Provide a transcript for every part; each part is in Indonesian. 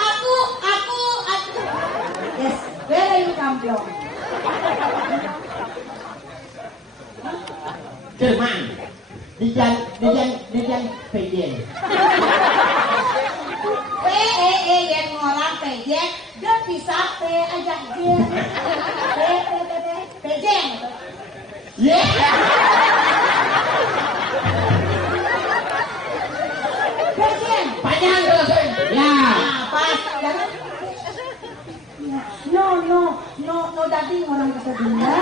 Aku. Yes, where you come from? Jerman. Dijan Pejen. Yang ngorang Pejen, dia bisa ajak dia. Pejen. Yeah. Pejen. Panjang terus. Ya. Pas. No, daging orang kesedihnya.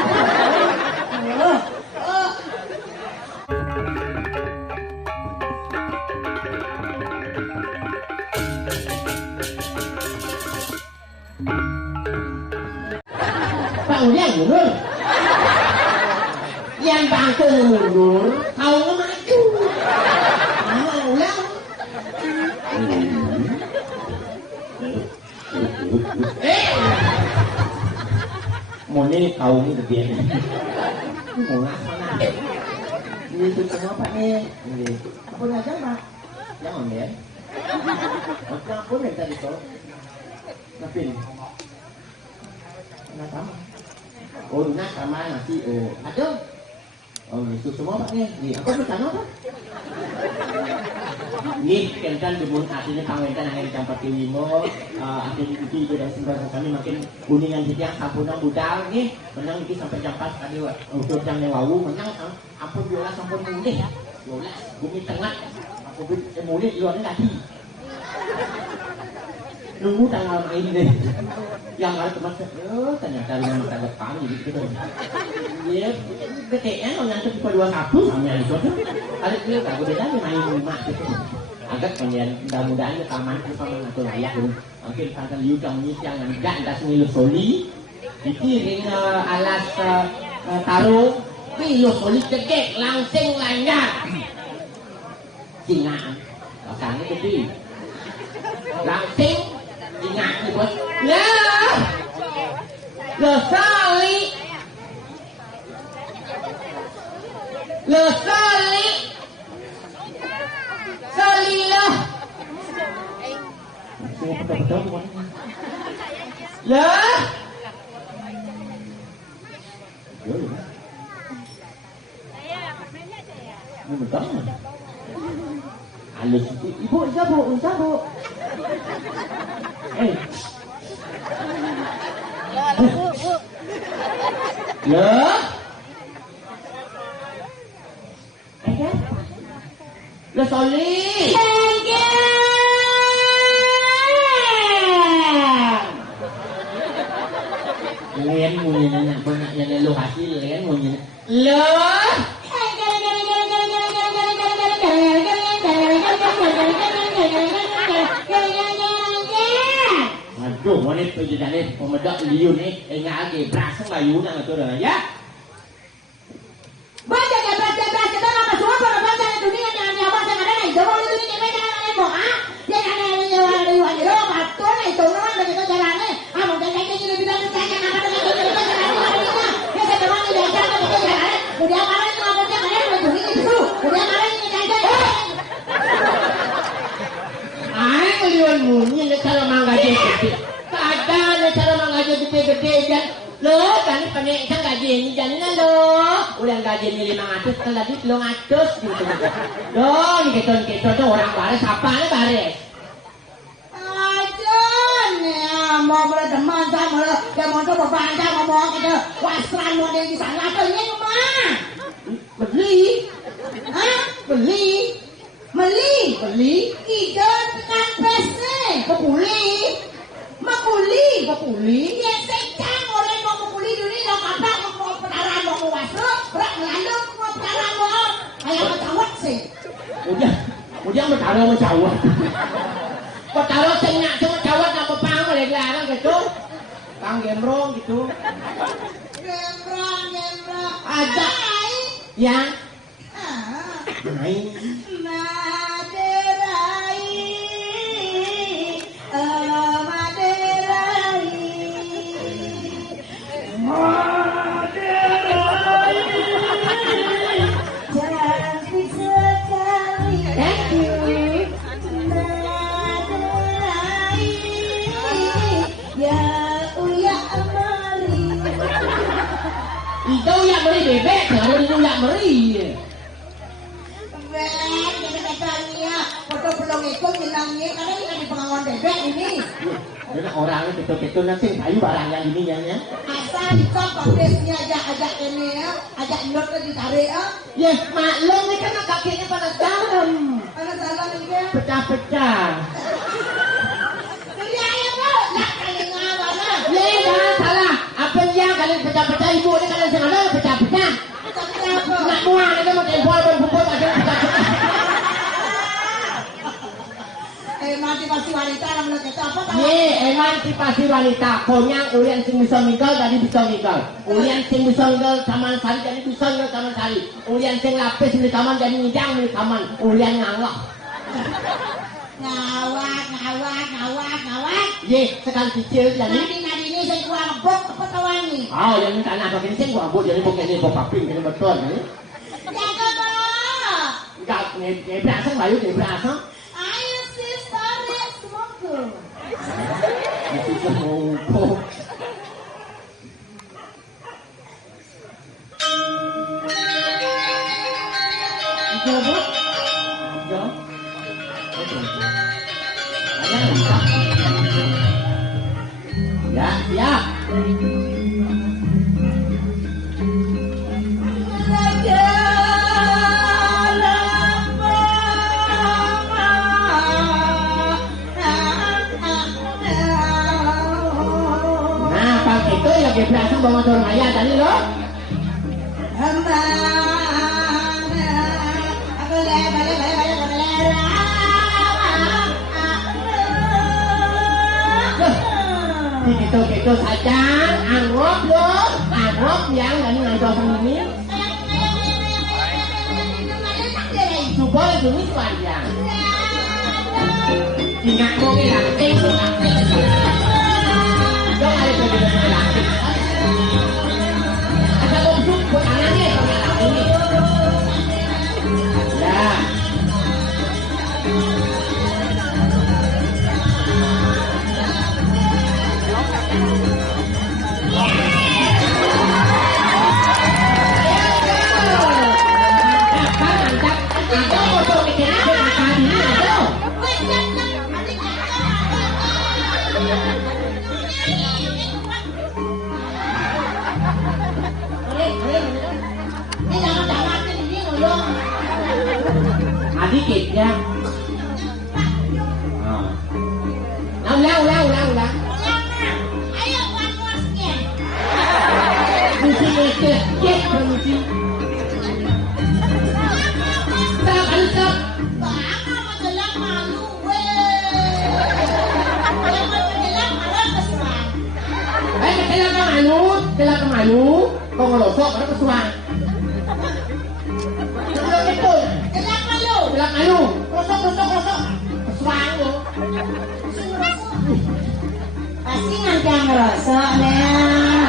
Bang dia mundur. Yang bangku mundur, kau maju. Mau ulang. Moni kau ini gede. Mau mana? Ini itu semua Pak nih. Apa aja Pak? Jangan ya. Apa pun yang tadi kau. Tapi Kenapa? Oh, sama nasi. Oh, ada. Oh, itu semua Pak nih. Nih, aku pesan apa? Nih, kencan demun aslinya pangentan yang campak limo. Akhirnya itu dari sembarang kami makin kuningan yang sampunang budal nih. Menang itu sampai jam 4 tadi. Untuk yang lewawu menang ampun biola sampun mulih. Biola bumi tengah. Aku mulih luarnya lagi. Nunggu tanggal main deh. Yang ada teman saya, ternyata dengan masa depan gitu. Iya, BTN yang nanti tipe 21 sama yang itu. Ada dia tak boleh lagi main rumah gitu. Agak kemudian mudah-mudahan taman itu sama ngatur layak gitu. Mungkin kata liu kamu ni yang enggak seni soli. Dikiring alas taruh, liu soli cekek langsing lanjut. Singaan, rasanya gede. Langsing ingat nih bos. Lah, lo soli, lo. Lah, ini betul. Halus ibu, sabu. Loh? Loh Soli. Len munyinya nak banyak yang lu hasil len munyinya. Loh? Aduh, wanit penjelasan pemedak liu ni, ingat lagi berasa layu nak tu dah ya. Baca kita nama semua para baca dunia yang ada baca ada ni, jangan itu ni mereka ada mo ah, dia ada yang ada betul ni, tu orang begitu jalan ni, kamu jangan jadi bilang saya nak ada begitu jalan ni, dia sedang ni dia jalan begitu jalan ni, kemudian kalau itu apa dia ada dunia itu, kemudian kalau ini jalan. Ay, liwan munyi ni kalau manggaji gede. Ada ni kalau manggaji gede kan. Loh, kan panik kan gaji ni jangan loh. Udah gaji ni 500 kan lagi 300 gitu. Loh, ni kita tu orang baris apa ni baris? Ajan ya, mau berteman sama lo, yang mau coba bantah ngomong kita wastran model di sana tu ni mah. Beli. Hah? Beli. Ikan dengan pesne. Makuli. Dia secang orang mau makuli dulu ni dah kapal mau petaran mau wasro, berak melalui mau petaran mau. Ayah macawat sih. Udah macawat. Petaran senyak semua cawat nak pepang boleh larang gitu. Pang gembrong gitu. Gembrong. Ada. Ya. Main. Thank you. Ya uya meri. Itu uya meri bebek, kalau ini uya meri. Bebek, jadi bedanya. Foto belum ikut bilangnya karena ini kan di pengawan bebek ini. Ini orangnya betul-betul nanti kayu barangnya ini ya. Asal dicop kondisinya ajak ini ya, ajak not ditarik ya. Ya maklum ini kan kakinya pada dalam. Karena salah ini ya. Pecah-pecah. Jadi ayo bu, nak kali ngawal lah. Ya jangan salah. Apa yang kalian pecah-pecah ibu ini kalian sengaja pecah-pecah. Tapi apa? Nak buang itu mau tempel dan pupuk aja pecah-pecah. Emansipasi wanita menurut kita apa? Ye, emansipasi wanita. Konyang ulian sing bisa minggal jadi bisa minggal. Ulian sing bisa minggal taman sari jadi bisa minggal taman sari. Ulian sing lapis di taman jadi ngidang di taman. Ulian ngalok. Ngawak. Ye, sekali kecil jadi. Nadi ini saya kurang bok apa tawani? Oh, yang minta anak begini sih gua buat jadi bukan ini bapak ping ini betul ni. Jaga bok. Enggak, ni berasa bayu ni berasa. Ayo sih sorry semoga. Itu semua. Itu bu. Jo. Ya, siap. Nah, Pak itu ya berasa bawa turun ayah tadi loh. Gitu saja, anggap loh, anggap yang dari ngajar ini. Coba itu nih saja. Ingat mau ngelanting, jangan ada perbedaan ngelanting. Ada untuk buat anaknya kalau ini. Ya. Dikit ya. Ulang. Ayo panuasnya. Mesti cek permisi. Stop. Baka madalang malu weh. Yang madalang malu kesuan. Kailan ka malu? Kung ngelosok, ano kesuan? Ito. Kailan malu? Rosok. Kesuan mo. Pasti nanti yang ngerosok nih.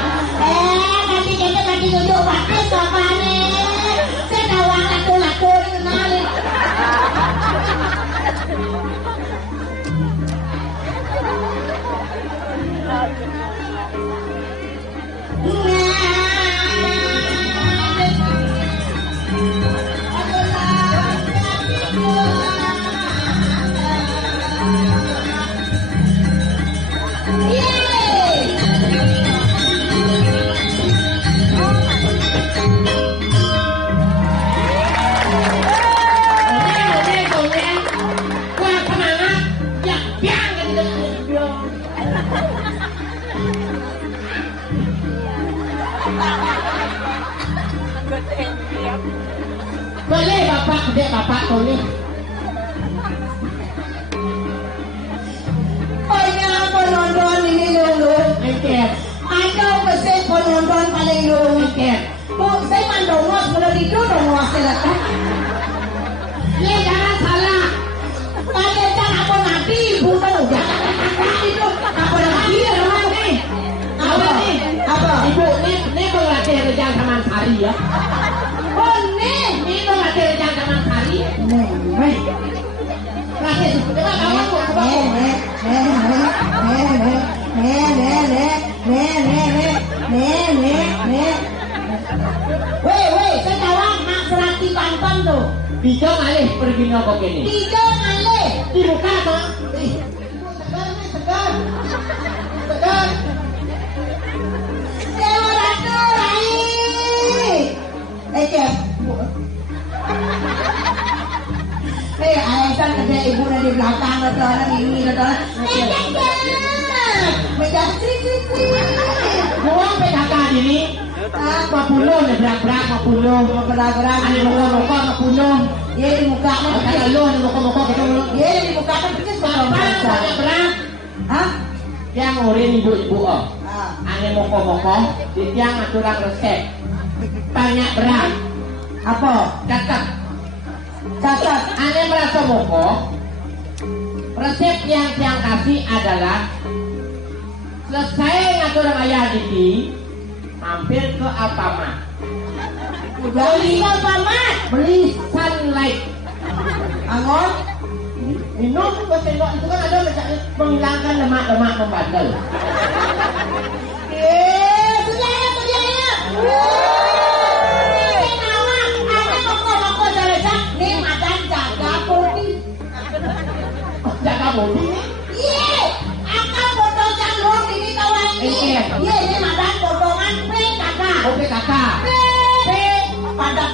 Nanti kita duduk waktu sofa nih. Saya tahu laku kenalin. Boleh bapak boleh. Banyak penonton ini dulu. Angket. Ada pesen penonton paling dulu. Angket. Saya mandongos boleh itu dongos selesai. Ye jangan salah. Pakai apa nanti ibu tahu jangan itu apa lagi ya orang nih. Apa? Ibu ini berlatih rejang taman sari ya. Oh nih. Ini berlatih rejang taman sari. Nih. Tiga malih pergi nyokok ini. Tiga malih. Dibuka kok. Segar. Dewa Ratu, Rai. Cep. Aisyah ada ibu di belakang, ada ini, ada. Meja krik. Buang PKK ini. Mapuno nih berak-berak mapuno. Berak-berak. Ada rokok-rokok mapuno. Dia di muka mah. Ada lu ada rokok-rokok gitu. Dia di muka kan persis banyak berak. Hah? Yang ngurin ibu-ibu oh. Ane moko-moko, di tiang aturan resep. Banyak berat. Apa? Catat. Ane merasa moko. Resep yang tiang kasih adalah selesai ngatur ayah Didi, mampir ke Alfamart. Beli Alfamart, beli Sunlight. Angon, minum ke sendok itu kan ada menghilangkan lemak-lemak membandel. Sudah ya. Kenapa? Ada koko jalan nih madan jaga bodi. Jaga bodi nih? Iya, akak botol janglong ini kawan ini. Iya, ini madan potongan PKK. Oh PKK. Padat.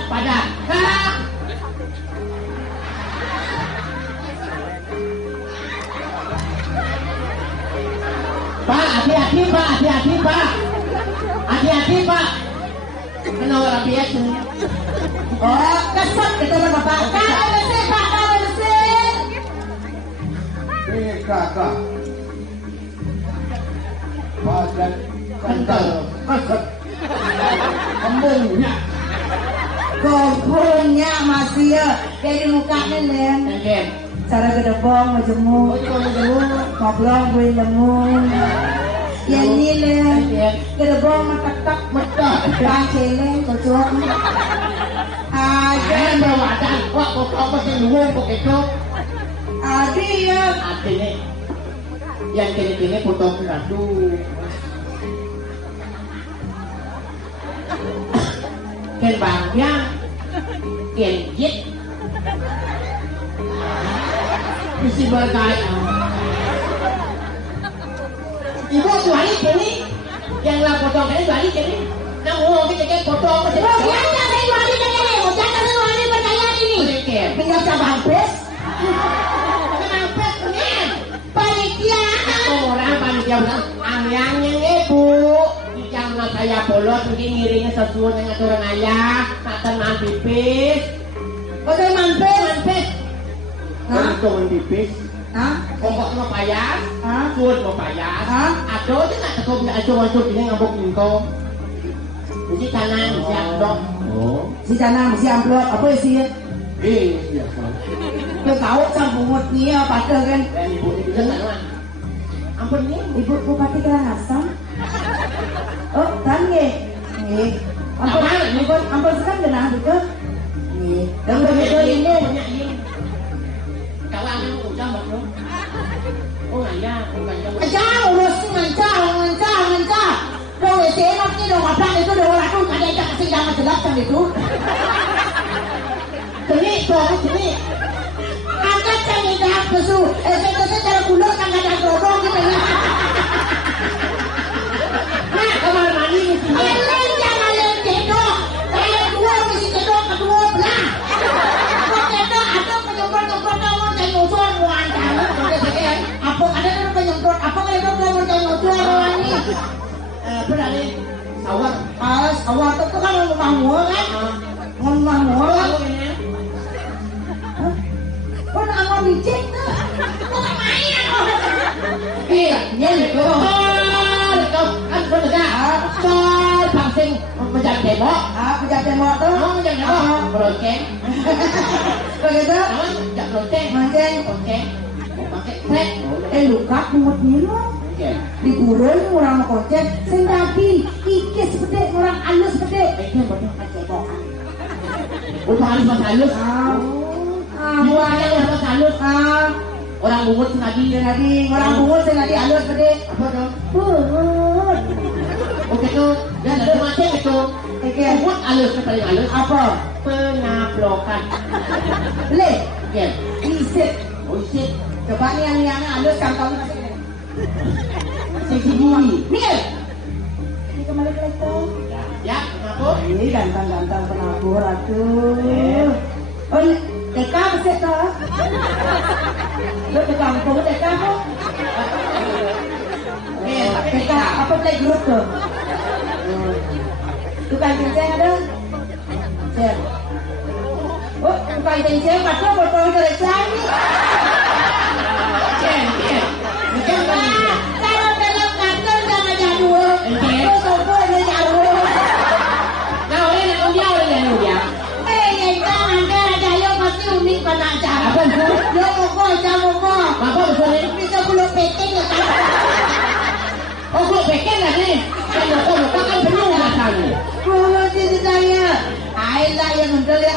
Pak, hati-hati Pak. Kena orang biasa. Oh, kesat kita Bapak. Kalau mesin. PKK. Badan kental. Kembungnya. Kompunya masih ya. Kayak di mukanya Len. Mungkin. Cara gedebong majemuk. Ngobrol gue lemung. Ya ini Len. Gedebong metek metek. Celeng cocok. Jangan berwadah. Wah, kok apa sih luwung kok itu? Adi ya. Adi nih. Yang kini-kini potong ratu. Ken bangnya. Ken jit. Isi berkait. Ibu balik ini. Yang lah potong ini balik ini. Nang uang kita potong. Jangan balik ini. Jangan balik percaya ini. Pinjam cabang bes. Kenapa ini? Panitia. Orang panitia bilang, ayahnya ibu. Jangan saya bolot, mungkin ngiringnya sesuai dengan aturan ayah. Makan pipis. Betul mampir. Untung pipis. Hah? Pokok mau payas. Hah? Suut mau payas. Hah? Aduh, itu nggak cukup. Acuh-acuh ini ngabuk ingkong. Jadi kanan, siap dong. Oh. Si Cana mesti amplop. Apa isinya? Biasa. Lo tahu sambungut nih apa tuh kan? Ibu ini bilang kan. Ampun nih. Ibu bupati Karangasem. Oh, kan ye. Nih. Ampun sekarang genah gitu. Nih. Dan begitu ini. Kawan udah mau dong. Oh ayah, bukan kamu. Ajar urus ngancah. Kau WC nanti dong apa itu dong laku kada ada kasih jangan jelas kan itu. Seni. Angkat cani dah kesu. Saya cara kulur kan ada gerobong gitu ya. Nah, kamar mandi ni sini. Kalian jangan lihat cedok. Saya dua mesti cedok kedua belah. Kau cedok atau penyemprot kamu dan musuhan muan kamu. Apa ada yang penyemprot? Apa kalau kamu dan musuhan ini? Berani sawah. Sawah itu kan rumah mua kan? Rumah mua kan? Kau nak angkat bijik tu? Kau tak main aku. Nyel kau. Kau kan kau tegak. Kau pangsing menjadi tembok. Menjadi tembok tu? Menjadi tembok. Beronceng. Begitu? Jak beronceng. Beronceng. Pakai krek. Luka kumut ni lah. Digurun orang mau kocek. Sendapi. Ikis pedek orang halus pedek. Itu betul kan cebok. Halus mas halus. Buahnya harus halus. Orang bungut senadi. Orang bungut senadi halus pedek. Apa dong? Bungut. Oke tuh. Dan ada macam itu. Oke. Umut halus paling halus. Apa? Penyaplokan. Le. Oke. Isip. Oh isip. Coba nih yang halus kantong kasih. Sisi Nih. Ini kembali ke itu. Ya, kenapa? Ini ganteng-ganteng penabur aduh. Oh, TK beset toh? Lu ke kampung TK kok? TK apa playgroup tuh? Tukang cincin ada? Cek. Oh, tukang cincin pasti botol selesai nih. Cek. Kalau dalam kantor jangan jadul. Itu sopo ini jadul. Kau ini nak udia orang yang udia. Jangan ada yo pasti unik pada acara. Apa itu? Yo moko. Apa maksudnya? Bisa belum peking ya kan? Oh, kau bikin lagi. Kau kan penuh rasanya. Belum jadi saya. Ayolah yang untuk ya.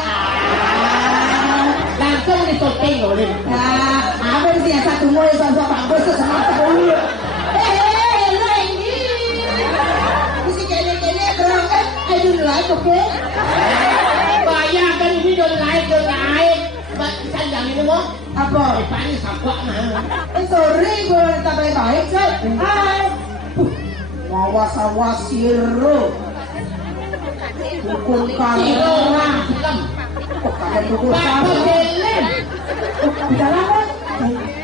Langsung ditopping oleh. Nah, apa sih yang satu mulai sama Pak Bos sama dulu. Lo ini. Mesti kene berang kan? Ayo like oke. Bayangkan ini don naik. Bisa jangan ini mau. Apa? Pani sampah mah. Sorry gue tak baik-baik sih. Hai. Awas siro. Dukun karang. Kok ada dukun karang? Jalan kan?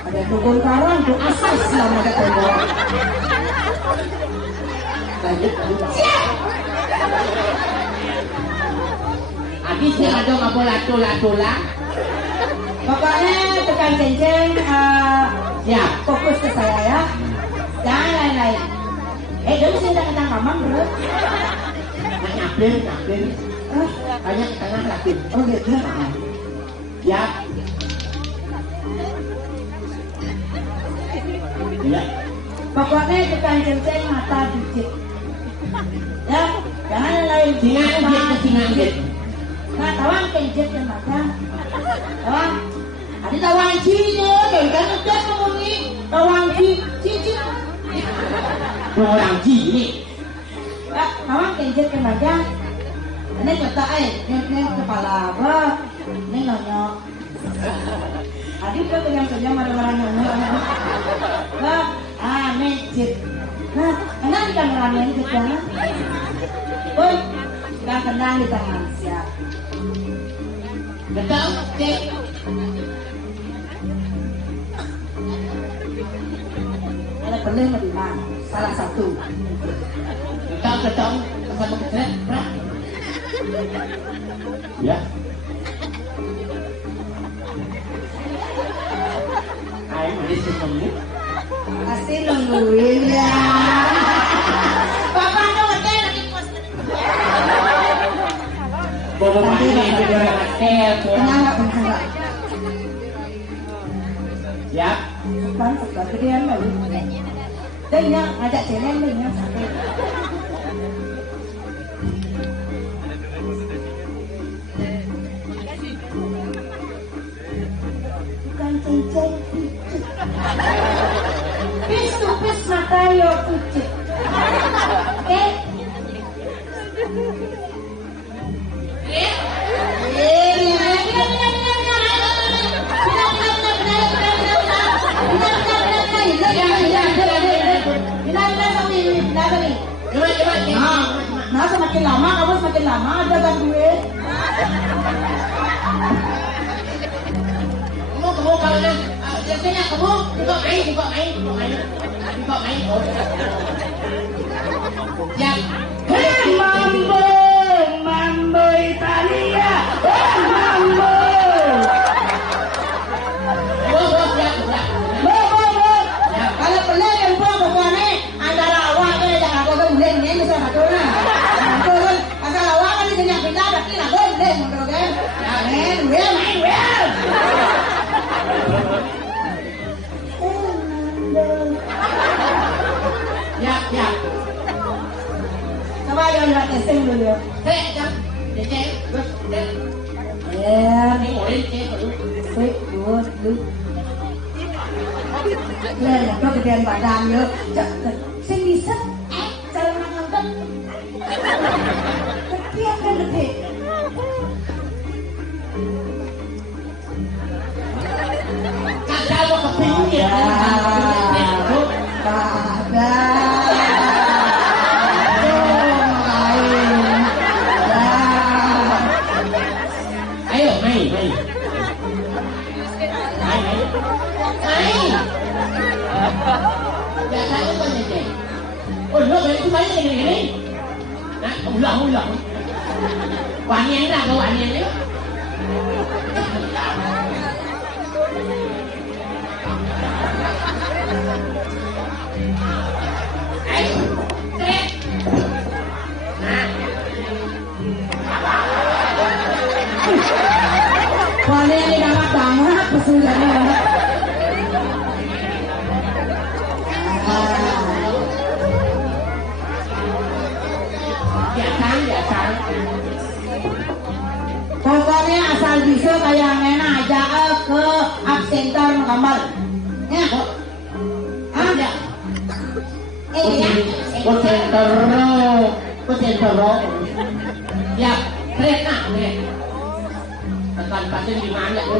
Ada dukun karang tuh asas selama ada tembok. Lanjut. Habisnya ada apa latola. Pokoknya tekan cincin Ya. fokus ke saya ya. Jangan lain-lain. Dulu saya udah ketang kamar bro. Nyapin. Banyak ke tengah lagi. Oh gitu. Ya. Ya. Pokoknya tekan cincin mata biji. Ya, jangan lain. Singa. Nah, tawang kenjit dan mata. Tawang. Ada tawang cici, kan udah ngomongin tawang cici. Orang gini. Tawang kenjit dan mata. Ini kata ini kepala apa? Ini nonyok. Adik tuh yang kerja marah-marah nonyok. Mejit. Nah, enak di kameramen kita. Boy, kita kenal di tangan siap. Betul, cek. Ada perlu menerima salah satu. Betul. Sama kecil. Ya. Ayo, ini sistemnya. Pasti nungguin ya. Papa ada hotel lagi pos. Bawa mandi itu dia hotel. Enggak. Ya. Kan sebelah gedean lalu. Dan yang ngajak jalan nih yang sakit. Bukan cincin. Pis mata yo pucet. Oke? Nah, semakin lama kamu semakin lama ada bang gue. Kamu kalau biasanya kamu buka main. Ya. Mambo Italia. Mambo. Kalau perlu yang pokoknya antara awak dengan jangan kau kemudian ini bisa satu nah. Turun asal awak kan di sini kita berarti lah kemudian menurut kan. Main. Ya. Coba jangan testing dulu. Jam. Terus. Ini Ngồi cek dulu. good. Lên là có cái đèn bà đàn nhớ. Xin đi sức. Sao mà ngon tất. Main. Biasanya kan aja. Oh, lo balik itu main gini. Nah, ulang. Wangian lah, kau wangian ni. Wala ni dapat banget pesulannya. Biasa. Pokoknya asal bisa kayak Nena aja ke absenter menggambar. Ya. Ah, ya. Ya. Konsentro. Ya, keren nak, keren. Tekan pasien di mana tu?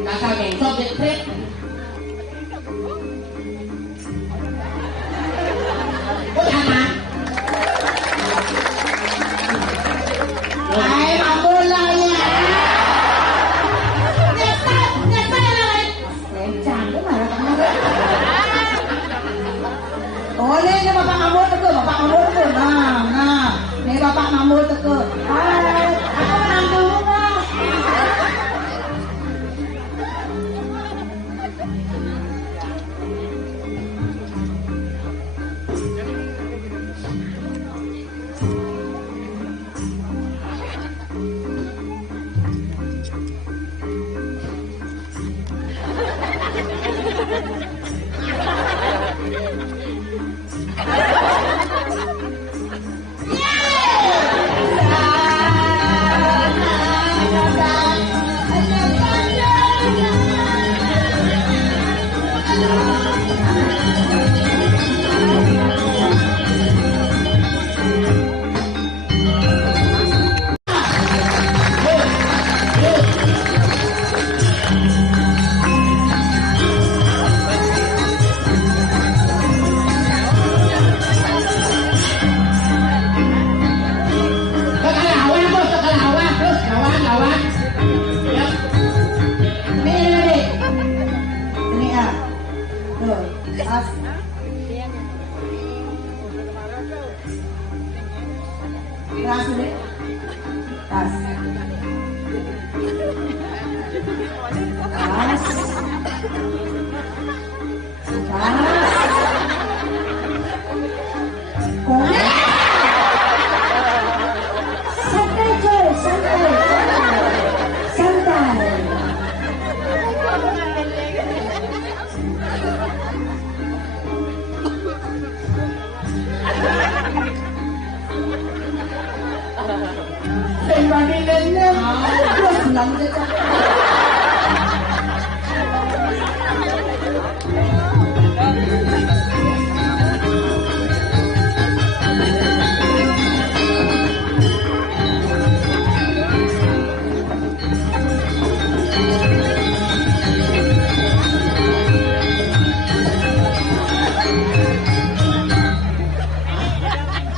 Kasar gengsok dia keren. Oh, jangan. Ay, mabola ya. Nyesal lagi. Lencang tu marah kamu. Oh, ni bapak ngambul tu, Nah. Ni bapak ngambul tu. Ay, aku menang dulu lah.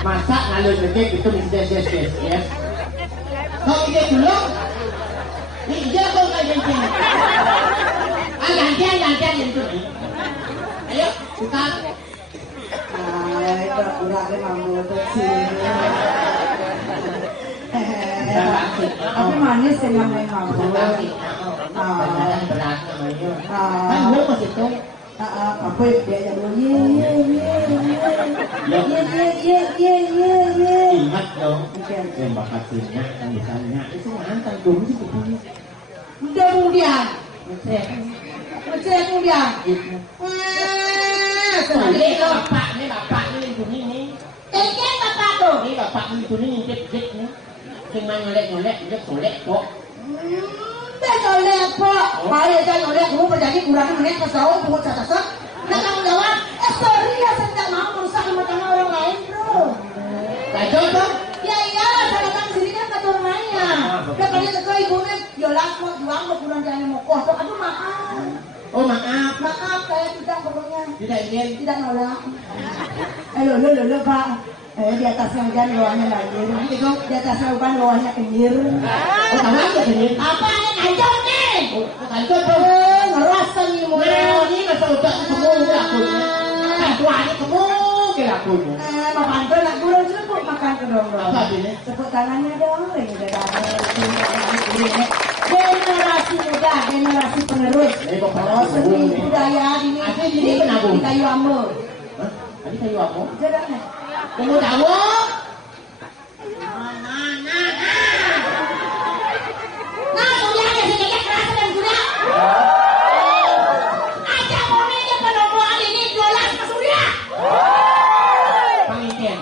Masa ngalur ngecek itu mesti ya. Kau ide dulu. Ni ide kau kayak gini. Gantian itu. Ayo, buka. Ay, pura-pura ke mamu tu sini. Tapi manis dengan memang. Berat namanya. Kan gue pas itu. Apa dia yang Ingat dong, yang bakat sinnya, yang misalnya itu mantan dulu sih begini. udah kemudian kemudian Ini bapak ini nih. ini bapak tuh Ini bapak itu nih jep nih. Cuma nyolek dia solek kok. udah nyolek kok kalau dia nyolek kamu berjanji kurang menit pas tahu kamu catat nah kamu jawab sorry ya saya tidak mau merusak rumah tangga orang lain bro Lanjut dong. ya iyalah saya datang ke sini kan kata rumahnya dan kalau dia ke ibunya yolah mau juang mau kurang jangan mau kosong aduh maaf Oh maaf. saya tidak pokoknya Tidak ingin. tidak nolak lo pak di atasnya hujan bawahnya banjir di atasnya hujan bawahnya kenyir Oh tahu aja ini. apa yang hancur nih Oh kantor udah ketemu lakunya. Kan tuanya ketemu ke lakunya. Membantu nak gulung sebut makan ke dong. Apa ini? Sebut tangannya dong, lagi generasi muda, generasi penerus. Seni budaya ini di kayu amur. Tadi kayu apa? Jalannya. Kamu tahu? Nah, sudah ada sedikit keras dan sudah. Aja mau ini penomboan ini 12 ke sudah. Pangitian.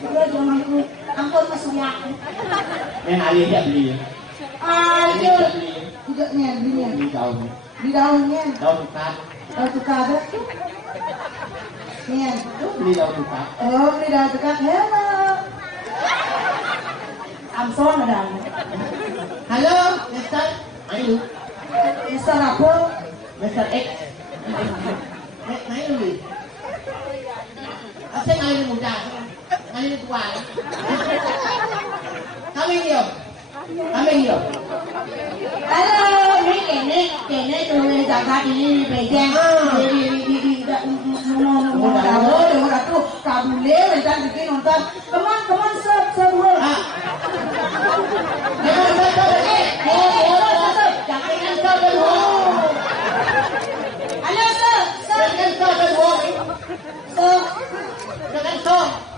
Udah jangan dulu. Ampun Mas Surya. Yang alih dia beli. Ayo. Tidaknya belinya. Beli daunnya. Di daunnya. Daun bukan. Daun tukar. Nih. Beli daun bukan. Oh, beli daun tukar. Hello. Amson ada. Halo, Mister. Ayo. Mister apa? Mister X. Ayo beli. Saya ngalir muda. Ngalir tua. Kami dia. Halo, ini kene tuh jaga di Beijing. Di Ratu Kabule, dan bikin nonton. Come on, semua.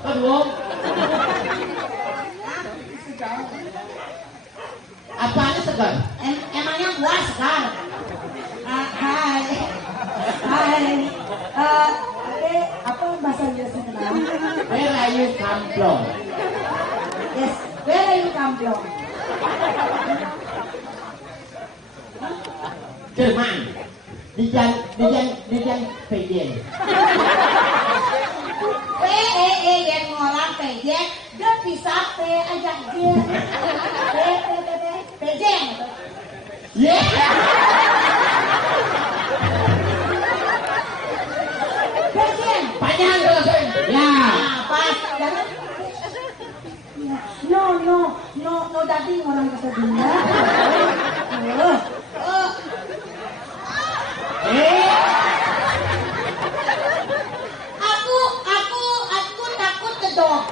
Halo, Apanya segar? Emangnya buah segar? Hai. Apa bahasa Inggrisnya kenal? Where are you come from? Yes, where are you come from? Jerman. Dijan Pejen. Yang orang pejek, dia bisa ajak dia. Pejek. Yeah. Pejek. Panjang kalau saya. Ya. Pas. Jangan. No, daging orang kata dunia. Aku takut kedok.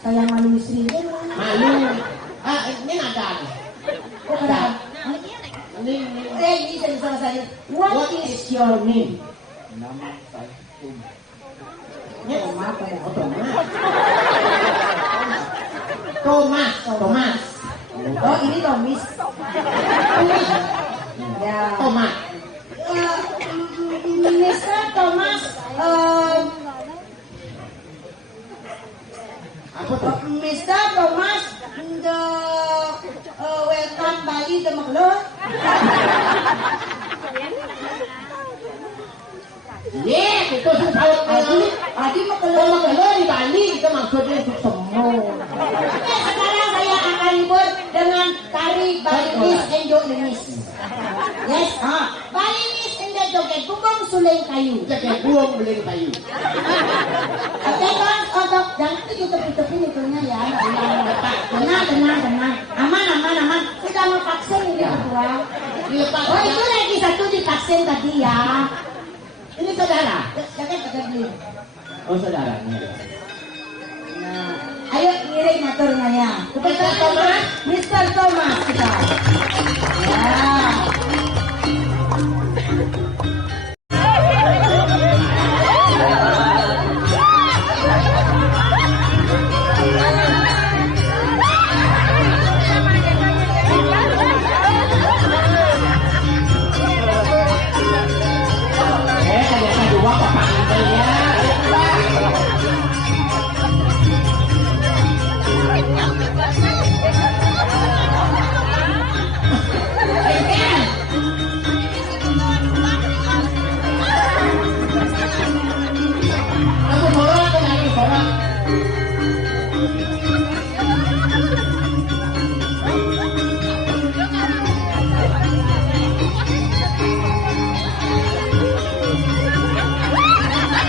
Saya malu istrinya. Malu. Ini ada. Oh, ada. Ini. Bisa sama saya. What is your name? Nama saya Tomas. Thomas. Oh, ini Tomis. Ya. Thomas. Mr. Thomas. Apa tuh? Mr. Thomas, the welcome Bali the Maklor. Itu susah. Adi Maklor. Kalau di Bali kita maksudnya untuk semua. Sekarang saya akan buat dengan tari Balinese Indonesia. Yes, Balinese Indo joget bumbung suleng kayu. Jaga buang beli kayu. Oke, kan? Untuk jangan itu tepi-tepi itunya ya. Tenang. Aman. Sudah mau vaksin ini berdua. Oh, itu lagi satu divaksin tadi ya. Ini saudara. Jangan beli. Oh saudaranya. Nah, ayo ngiring ngaturnya ya. Mr. Thomas. Mr. Thomas kita. Ya. Ternyata dua papak ya.